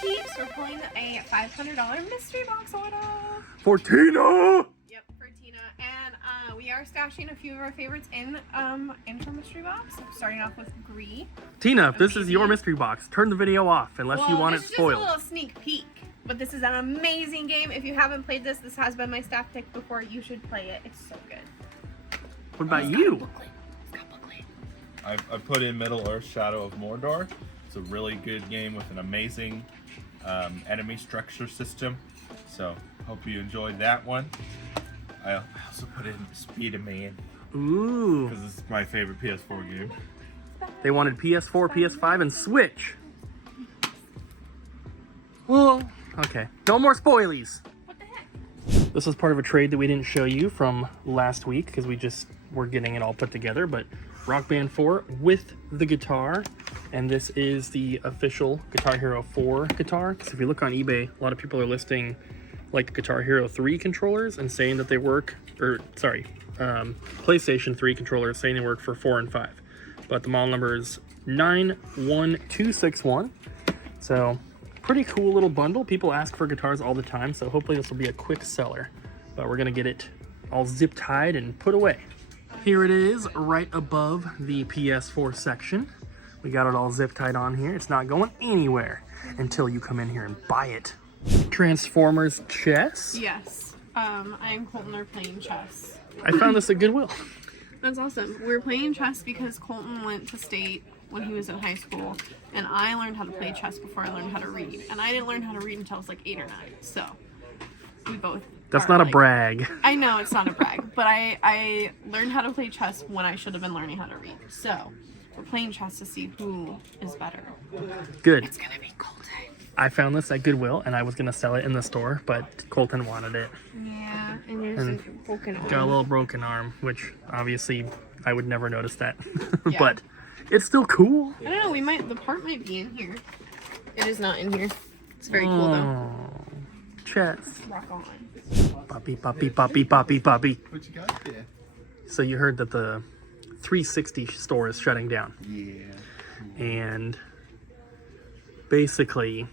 peeps, we're pulling a $500 mystery box order. For Tina! Yep, for Tina. And we are stashing a few of our favorites in our mystery box. Starting off with Gree. Tina, if this is your mystery box, turn the video off unless you want it spoiled. This is just a little sneak peek. But this is an amazing game. If you haven't played this, this has been my staff pick before. You should play it. It's so good. What about you? I put in Middle Earth Shadow of Mordor. It's a really good game with an amazing enemy structure system. So hope you enjoyed that one. I also put in Speed of Man. Ooh. Because this is my favorite PS4 game. They wanted PS4, PS5, and Switch. Well, okay. No more spoilies. What the heck? This was part of a trade that we didn't show you from last week because we just were getting it all put together. But Rock Band 4 with the guitar. And this is the official Guitar Hero 4 guitar. Because if you look on eBay, a lot of people are listing like Guitar Hero 3 controllers and saying that they work, PlayStation 3 controllers saying they work for 4 and 5. But the model number is 91261. So pretty cool little bundle. People ask for guitars all the time, so hopefully this will be a quick seller. But we're gonna get it all zip tied and put away. Here it is, right above the PS4 section. We got it all zip tied on here. It's not going anywhere until you come in here and buy it. Transformers chess. Yes. I and Colton are playing chess. I found this at Goodwill. That's awesome. We're playing chess because Colton went to state when he was in high school, and I learned how to play chess before I learned how to read. And I didn't learn how to read until I was like 8 or 9. So we both. That's not a brag. I know it's not a brag, but I learned how to play chess when I should have been learning how to read. So we're playing chess to see who is better. Good. It's gonna be Colton. I found this at Goodwill, and I was gonna sell it in the store, but Colton wanted it. Yeah, and there's a broken arm. Got a little broken arm, which obviously I would never notice that. Yeah. But it's still cool. I don't know, the part might be in here. It is not in here. It's very cool though. Chess. Rock on. Poppy, poppy, poppy, poppy, poppy. What you got there? So you heard that the 360 store is shutting down. Yeah. And basically,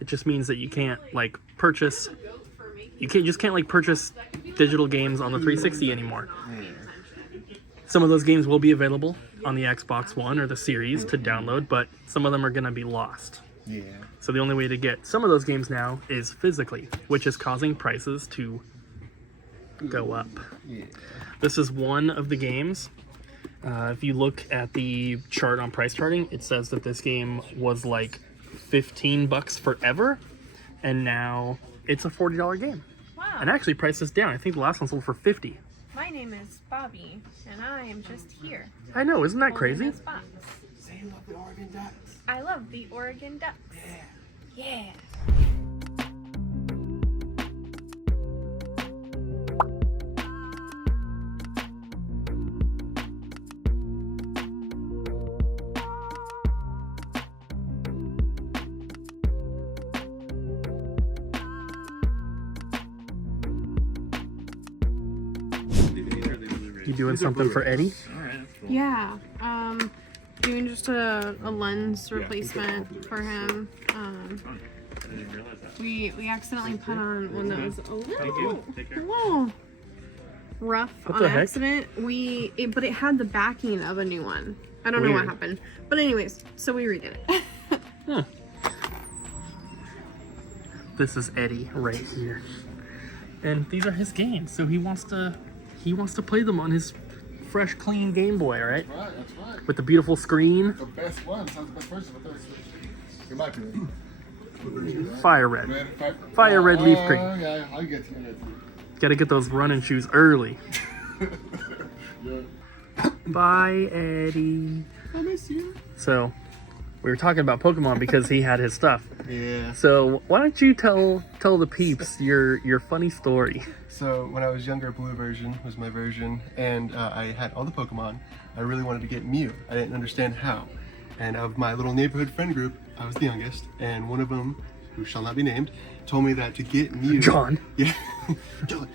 it just means that you can't like purchase. You can't like purchase digital games on the 360 anymore. Some of those games will be available on the Xbox One or the Series to download, but some of them are gonna be lost. Yeah. So the only way to get some of those games now is physically, which is causing prices to go up. Yeah. This is one of the games. If you look at the chart on price charting, it says that this game was like $15 forever, and now it's a $40 game. Wow. And actually priced this down. I think the last one sold for $50. My name is Bobby, and I am just here. I know, isn't that crazy? Holding this box. Say you love the Oregon Ducks. I love the Oregon Ducks. Yeah. You doing something for Eddie? Yeah. Doing just a lens replacement for him. We accidentally put on one that was a little rough on accident. But it had the backing of a new one. I don't know what happened. But anyways, so we redid it. Huh. This is Eddie right here. And these are his games, so he wants to play them on his fresh, clean Game Boy, right? That's right. With the beautiful screen. The best one. Sounds the best version of the Switch. In my opinion. Fire red. Fire red leaf green. Yeah, I'll get to you. Gotta get those running shoes early. Yeah. Bye, Eddie. I miss you. So, we were talking about Pokemon because he had his stuff. Yeah. So, why don't you tell the peeps your funny story? So when I was younger, Blue version was my version, and I had all the Pokemon. I really wanted to get Mew. I didn't understand how. And of my little neighborhood friend group, I was the youngest, and one of them, who shall not be named, told me that to get Mew... John. Yeah. John.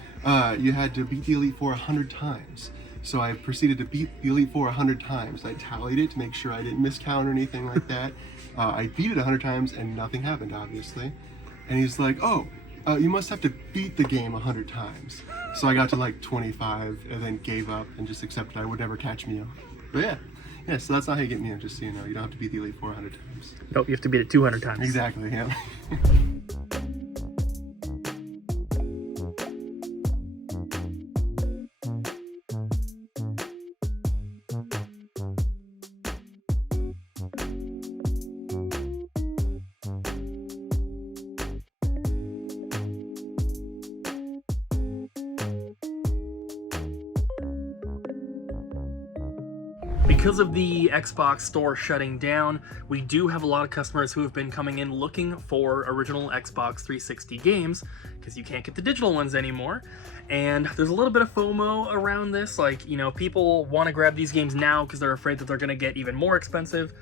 You had to beat the Elite Four 100 times So I proceeded to beat the Elite Four 100 times. I tallied it to make sure I didn't miscount or anything like that. I beat it 100 times and nothing happened, obviously. And he's like, oh, you must have to beat the game 100 times. So I got to like 25 and then gave up and just accepted I would never catch Mew. But yeah, so that's not how you get Mew, just so you know. You don't have to beat the Elite Four 100 times. Nope, you have to beat it 200 times. Exactly, yeah. Because of the Xbox store shutting down, we do have a lot of customers who have been coming in looking for original Xbox 360 games, because you can't get the digital ones anymore. And there's a little bit of FOMO around this, like, you know, people want to grab these games now because they're afraid that they're going to get even more expensive.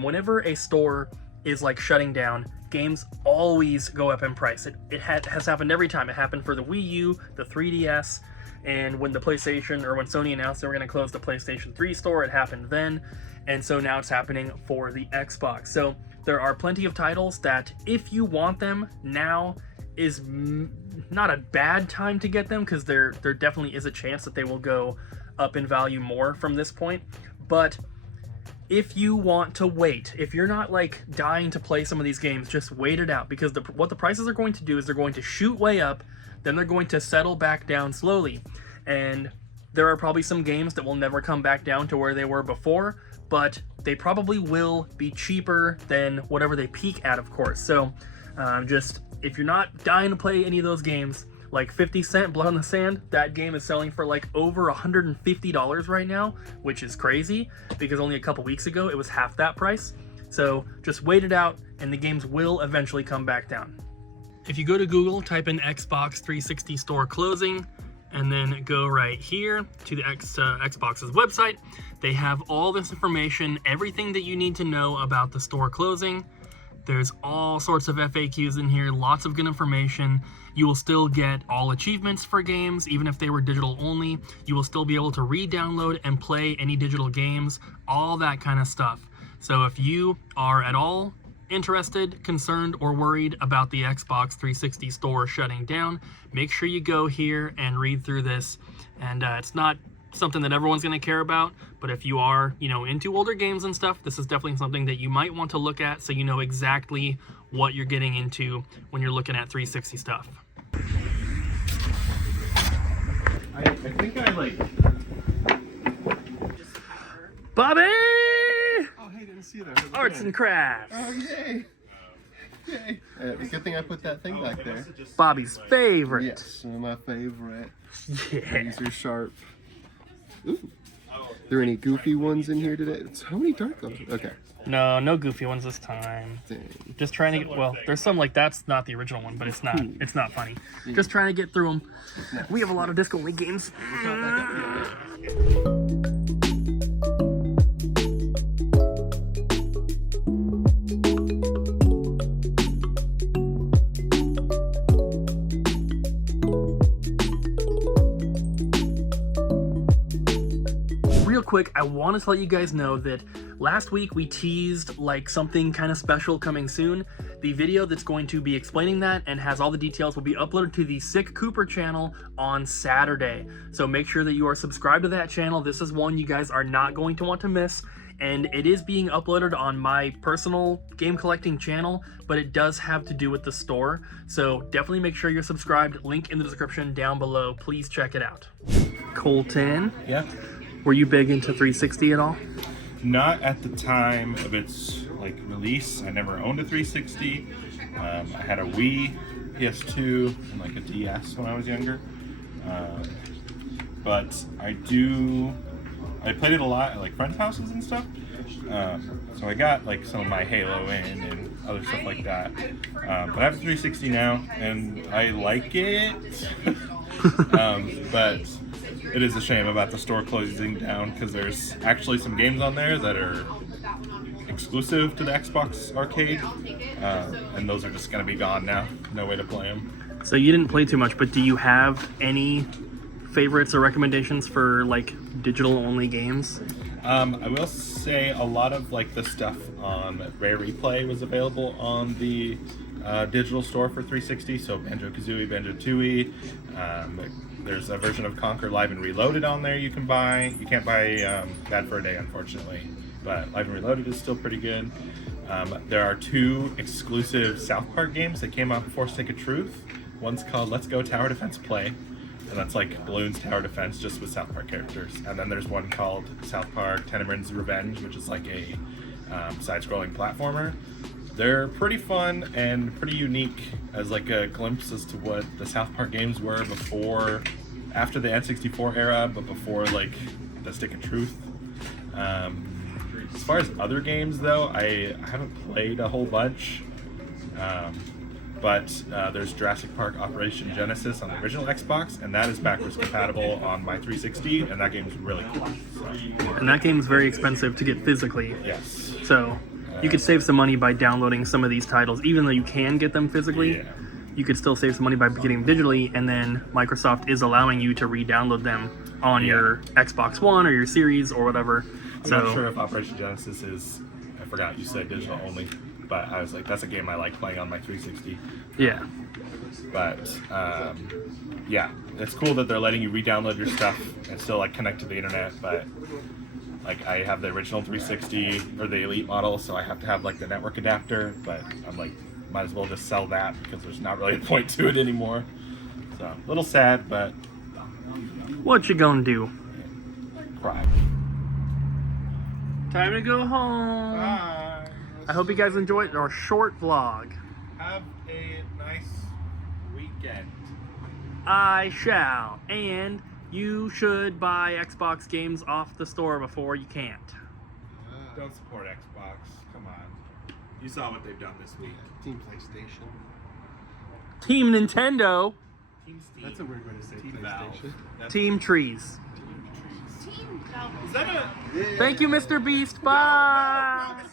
Whenever a store is like shutting down, games always go up in price. It has happened every time. It happened for the Wii U, the 3DS, and when the PlayStation, or when Sony announced they were going to close the PlayStation 3 store, it happened then. And so now it's happening for the Xbox. So there are plenty of titles that, if you want them, now is not a bad time to get them, because there definitely is a chance that they will go up in value more from this point. But if you want to wait, if you're not like dying to play some of these games, just wait it out, because what the prices are going to do is they're going to shoot way up, then they're going to settle back down slowly. And there are probably some games that will never come back down to where they were before, but they probably will be cheaper than whatever they peak at, of course. So just, if you're not dying to play any of those games, like 50 Cent Blood on the Sand, that game is selling for like over $150 right now, which is crazy, because only a couple weeks ago it was half that price. So just wait it out, and the games will eventually come back down. If you go to Google, type in Xbox 360 store closing, and then go right here to the Xbox's website, they have all this information, everything that you need to know about the store closing. There's all sorts of FAQs in here, lots of good information. You will still get all achievements for games, even if they were digital only. You will still be able to re-download and play any digital games, all that kind of stuff. So if you are at all interested, concerned, or worried about the Xbox 360 store shutting down, make sure you go here and read through this. And it's not something that everyone's going to care about, but if you are, you know, into older games and stuff, this is definitely something that you might want to look at, so you know exactly what you're getting into when you're looking at 360 stuff. I think I like... Bobby! Oh, hey, didn't see that. Arts and Crafts. Oh, yay. Yay. Good thing I put that thing back there. Bobby's favorite. Yes, one of my favorite. Yeah. These are sharp. Ooh. Are there any goofy ones in here today? How many dark ones? Okay. No goofy ones this time. Dang. Just trying to get, well, there's some like that's not the original one, but it's not funny. Just trying to get through them. Nice. We have a lot of disc only games. Real quick, I want to let you guys know that last week we teased like something kind of special coming soon. The video that's going to be explaining that and has all the details will be uploaded to the Sick Cooper channel on Saturday. So make sure that you are subscribed to that channel. This is one you guys are not going to want to miss. And it is being uploaded on my personal game collecting channel, but it does have to do with the store. So definitely make sure you're subscribed. Link in the description down below. Please check it out. Colton? Yeah? Were you big into 360 at all? Not at the time of its like release. I never owned a 360. I had a Wii, PS2, and like a DS when I was younger. But I played it a lot at like friends' houses and stuff. So I got like some of my Halo in and other stuff like that. But I have a 360 now, and I like it. But it is a shame about the store closing down, because there's actually some games on there that are exclusive to the Xbox Arcade, and those are just going to be gone now. No way to play them. So you didn't play too much, but do you have any favorites or recommendations for like digital only games? I will say a lot of like the stuff on Rare Replay was available on the digital store for 360. So Banjo-Kazooie, Banjo-Tooie. There's a version of Conquer Live and Reloaded on there you can buy. You can't buy Bad for a Day, unfortunately, but Live and Reloaded is still pretty good. There are 2 exclusive South Park games that came out before Stick of Truth. One's called Let's Go Tower Defense Play, and that's like Balloons Tower Defense just with South Park characters. And then there's one called South Park Tenebrins Revenge, which is like a side-scrolling platformer. They're pretty fun and pretty unique as like a glimpse as to what the South Park games were before, after the N64 era, but before like the Stick of Truth. As far as other games though, I haven't played a whole bunch. But there's Jurassic Park Operation Genesis on the original Xbox, and that is backwards compatible on my 360, and that game's really cool. So. And that game's very expensive to get physically. Yes. So you could save some money by downloading some of these titles, even though you can get them physically. Yeah. You could still save some money by getting them digitally, and then Microsoft is allowing you to re-download them on your Xbox One or your Series or whatever. I'm not sure if Operation Genesis is, I forgot you said digital only, but I was like, that's a game I like playing on my 360. Yeah. But yeah, it's cool that they're letting you re-download your stuff and still like connect to the internet, but like I have the original 360 or the Elite model, so I have to have like the network adapter, but I'm like, might as well just sell that because there's not really a point to it anymore. So a little sad, but what you gonna do? Cry. Time to go home. Bye. I hope you guys enjoyed our short vlog. Have a nice weekend. I shall. And you should buy Xbox games off the store before you can't. Don't support Xbox. Come on. You saw what they've done this week. Team PlayStation. Team Nintendo. Team Steam. That's a weird way to say Team PlayStation. Valve. Team Trees. Is that a... Thank you, Mr. Beast. Bye.